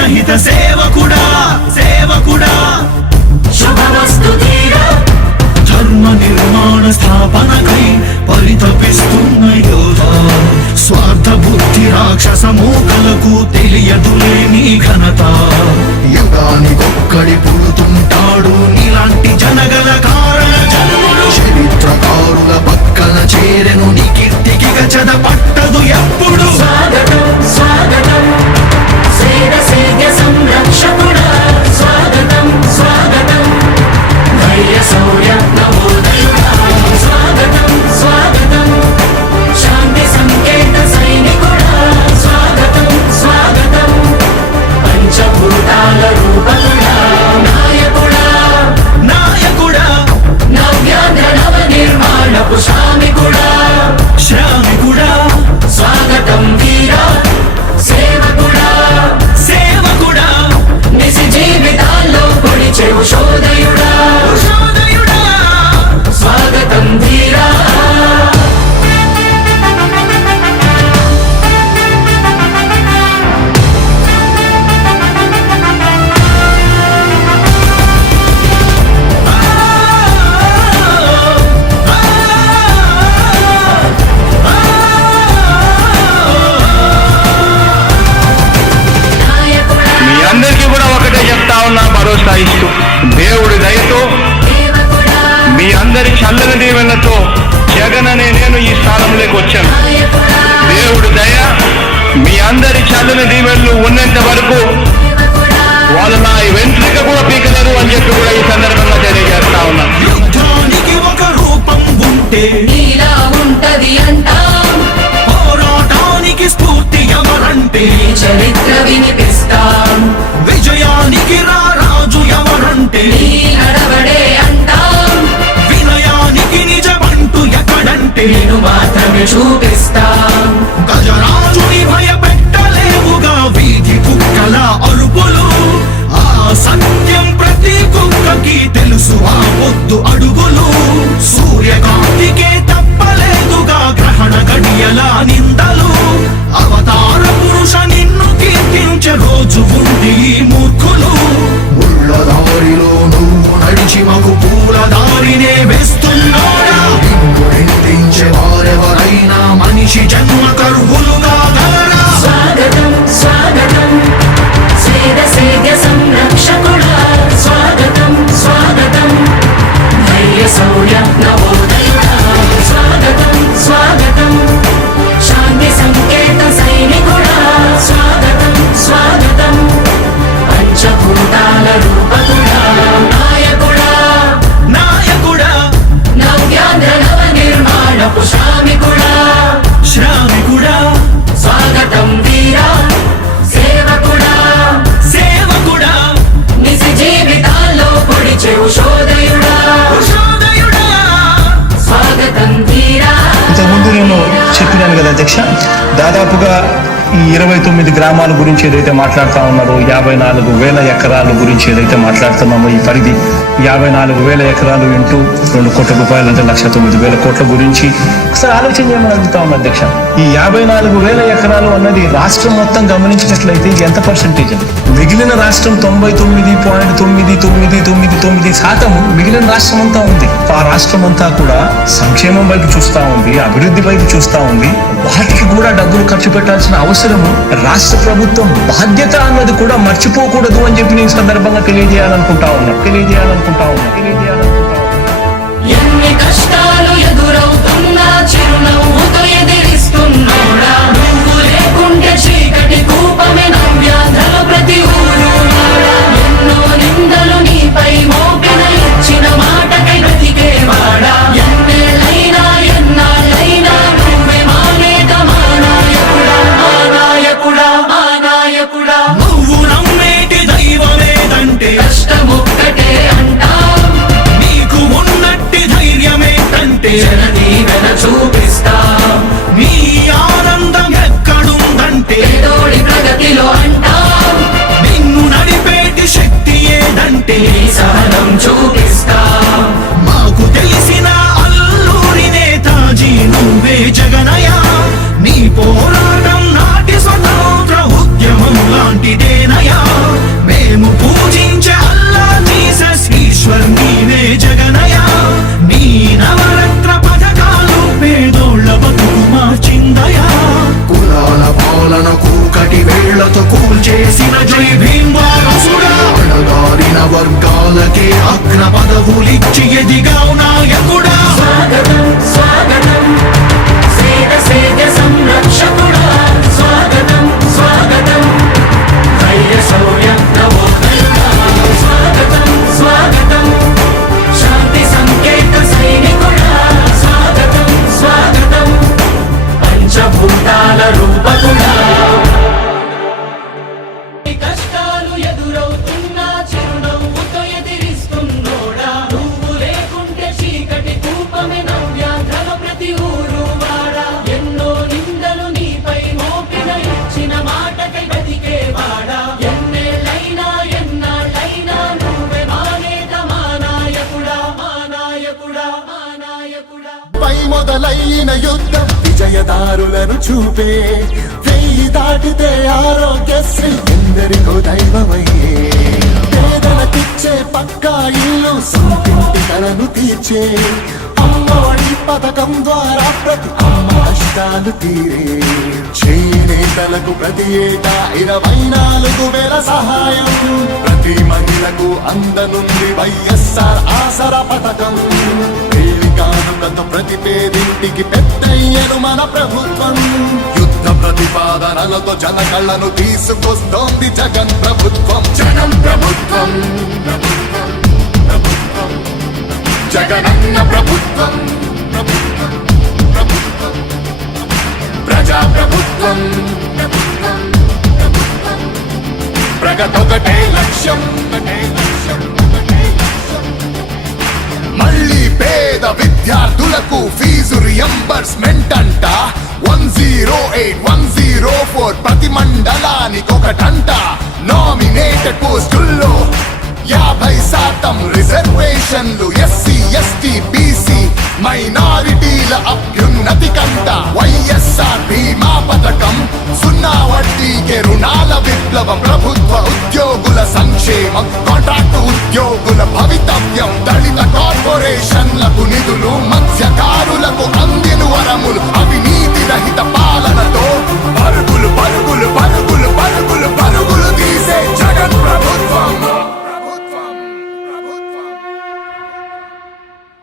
జనహిత సేవకుడా సేవకుడా శుభమస్తు ధీరా ధర్మ నిర్మాణ స్థాపనకై పరితపిస్తున్న యోధ స్వార్థ బుద్ధి రాక్షస మూకలకు తెలియదులే నీ ఘనత యుగానికొక్కడి పుడుతుంటాడు నీలాంటి జనగల కారణ జన్ముడు చరిత్రకారుల పక్కన చేరెను నీ కీర్తికి గచద పట్టదు ఎప్పుడు స్వాగతం స్వాగతం సేద సంరక్షకుడా స్వాగతం స్వాగతం ధైర్య శౌర్య నవోదయుడా స్వాగతం స్వాగతం శాంతి సంకేత సైనికుడా స్వాగతం స్వాగతం పంచభూతాల రూపకుడా నాయకుడా నాయకుడా నవ్యాంధ్ర నవ నిర్మాణపు శ్రామికుడా శ్రామికుడా స్వాగతం వీరా సేవకుడా సేవకుడా నిజ జీవితాల్లో పొడిచెవు శోదయుడా శోదయుడా స్వాగతం ధీరా నాయకుడా మీ అందరికీ కూడా ఒకటే చెప్తా ఉన్నా, భరోసా ఇస్తూ దేవుడి దయతో సేవకుడా మీ అందరి చల్లని దీవెనతో జగన్ అనే నేను ఈ స్థానంలోకి వచ్చాను. నాయకుడా దేవుడి దయ మీ అందరి చల్లని దీవెనలు ఉన్నంత వరకు సేవకుడా వాళ్ళు నా వెంట్రిక కూడా పీకలేరు అని చెప్పి కూడా ఈ సందర్భంగా తెలియజేస్తా ఉన్నాను. యుద్ధానికి ఒక రూపం ఉంటే నీలా ఉంటది అంటాం పోరాటానికి స్ఫూర్తి ఎవరంటే నీ చరిత్ర వినిపిస్తాం విజయానికి రారాజు ఎవరంటే నీ నడవడే అంటాం వినయానికి నిజమంటూ ఎక్కడంటే నేను మాత్రమే చూపిస్తాం గజరాజుని భయపెట్టలేవుగా వీధి కుక్కల అరుపులు ఆ సత్యం ప్రతి కుక్కకి తెలుసు ఆ పొద్దు అడుగులు సూర్యకాంతికే తప్పలేదుగా గ్రహణ గడియల నిందలు అవతార పురుష నిన్ను కీర్తించే రోజు ఉంది ఈ మూర్ఖులు ముళ్ళ దారిలో నువ్వు నడిచి మాకు పూల దారినే వేస్తున్నాడా నిన్ను నిందించే వారెవరైనా మనిషి జన్మ కరువులుగా గలరా స్వాగతం స్వాగతం సేద సంరక్షకుడా స్వాగతం స్వాగతం ధైర్య శౌర్య నవోదయుడా స్వాగతం స్వాగతం శాంతి సంకేత సైనికుడా స్వాగతం స్వాగతం పంచభూతాల రూపకుడా నాయకుడా నాయకుడా నవ్యాంధ్ర నవ నిర్మాణపు శ్రామికుడా శ్రామికుడా స్వాగతం వీరా సేవకుడా సేవకుడా నిజ జీవితాల్లో పొడిచెవు శోదయుడా శోదయుడా స్వాగతం ధీరా ఇంతకుముందు నేను చెప్పినాను కదా అధ్యక్ష, దాదాపుగా ఈ 29 గ్రామాల గురించి ఏదైతే మాట్లాడుతూ ఉన్నారో 54,000 ఎకరాల గురించి ఏదైతే మాట్లాడుతున్నామో ఈ పరిధి 54,000 ఎకరాలు ఇంటూ 2 కోట్ల రూపాయలు అంటే 1,09,000 కోట్ల గురించి ఒకసారి ఆలోచన చేయమని అడుగుతా ఉన్నా అధ్యక్ష. ఈ 54,000 ఎకరాలు అన్నది రాష్ట్రం మొత్తం గమనించినట్లయితే ఎంత పర్సెంటేజ్? మిగిలిన రాష్ట్రం 99.9999% మిగిలిన రాష్ట్రం అంతా ఉంది. ఆ రాష్ట్రం అంతా కూడా సంక్షేమం వైపు చూస్తా ఉంది, అభివృద్ధి వైపు చూస్తా ఉంది. వాటికి కూడా డబ్బులు ఖర్చు పెట్టాల్సిన అవసరము రాష్ట్ర ప్రభుత్వం బాధ్యత అన్నది కూడా మర్చిపోకూడదు అని చెప్పి నేను సందర్భంగా తెలియజేయాలనుకుంటా ఉన్నా. ఎన్ని కష్టాలు ఎదురవుతున్నా చిరునవ్వుతో ఎదిరిస్తున్నోడా నువ్వు లేకుంటే చీకటి కూపమే నవ్యాంధ్రలో ప్రతి ఊరు వాడా. ఎన్నో నిందలు నీపై మోపిన ఇచ్చిన మాటకై బ్రతికేవాడా ఎన్నేళ్ళైనా ఎన్నాళ్ళైనా నువ్వే మా నేత మా నాయకుడా మా నాయకుడా మా నాయకుడా నువ్వు నమ్మేటి దైవమేదంటే కష్టమొక్కటే అంటాం నీకు ఉన్నట్టి ధైర్యమేంటంటే జనదీవెన చూపిస్తాం నీ ఆనందం ఎక్కడుందంటే పేదోడి ప్రగతిలో అంటాం నీలాంటిదేనయా మేము పూజించే అల్లా జీసస్ ఈశ్వర్ నీవే జగనయా నీ నవరత్న పథకాలు పేదోళ్ళ బతుకు మార్చిందయా కులాల పాలన కూకటి వేళ్లతో కూల్చేసిన జై భీమ్ వారసుడా అణగారిన వర్గాలకే అగ్ర పదవులిచ్చి ఎదిగావు నాయకుడా స్వాగతం స్వాగతం సేద సేద సంరక్షకుడా స్వాగతం స్వాగతం ధైర్య శౌర్య నవోదయుడా స్వాగతం స్వాగతం శాంతి సంకేత సైనికుడా స్వాగతం స్వాగతం పంచభూతాల రూపకుడా కష్టాలు ఎదురవుతున్నా చిరునవ్వుతో ఎదిరిస్తున్నోడా నువ్వు లేకుంటే చీకటి కూపమే నవ్యాంధ్రలో ప్రతి ఊరు వాడా ఎన్నో నిందలు నీపై మోపిన ఇచ్చిన మాటకై బతికేవాడా ఎన్నేళ్ళైనా ఎన్నాళ్ళైనా నువ్వే మా నేత మా నాయకుడా మా నాయకుడా మా నాయకుడా పై మొదలైన యుద్ధం విజయదారులను చూపే వెయ్యి దాటితే ఆరోగ్యశ్రీ ఎందరికో దైవమయ్యే పేదలకిచ్చే పక్కా ఇల్లు సొంతింటి కలను తీర్చే అమ్మఒడి పథకం ద్వారా ప్రతి అమ్మ కష్టాలు తీరే చేనేతలకు ప్రతి ఏటా 24,000 సహాయం ప్రతి మహిళకు అందనుంది వైఎస్ఆర్ ఆసరా పథకం కానుకతో ప్రతి పేదింటికి పెద్దయ్యను మన ప్రభుత్వం యుద్ధ ప్రతిపాదనలతో జన కళ్ళను తీసుకొస్తోంది జగన్ ప్రభుత్వం జనం ప్రభుత్వం ప్రభుత్వం ప్రభుత్వం జగనన్న ప్రభుత్వం ప్రభుత్వం ప్రభుత్వం ప్రజా ప్రభుత్వం ప్రభుత్వం ప్రభుత్వం ప్రగతొకటే లక్ష్యం ఒకటే లక్ష్యం ఒకటే లక్ష్యం మళ్ళీ పేద విద్యార్థులకు ఫీజు రియంబర్స్మెంట్ అంట 108, 104 ప్రతి మండలానికి ఒకటంట నామినేటెడ్ పోస్టుల్లో 50% రిజర్వేషన్లు ఎస్సీ ఎస్టీ బీసీ మైనారిటీల అభ్యున్నతి కంట వైఎస్ఆర్ బీమా పథకం 0 వడ్డీకే రుణాల విప్లవం ప్రభుత్వ ఉద్యోగుల సంక్షేమం కాంట్రాక్ట్ ఉద్యోగుల భవితవ్యం దళిత కార్పొరేషన్లకు నిధులు మత్స్యకారులకు అందిన వరములు అవినీతి రహిత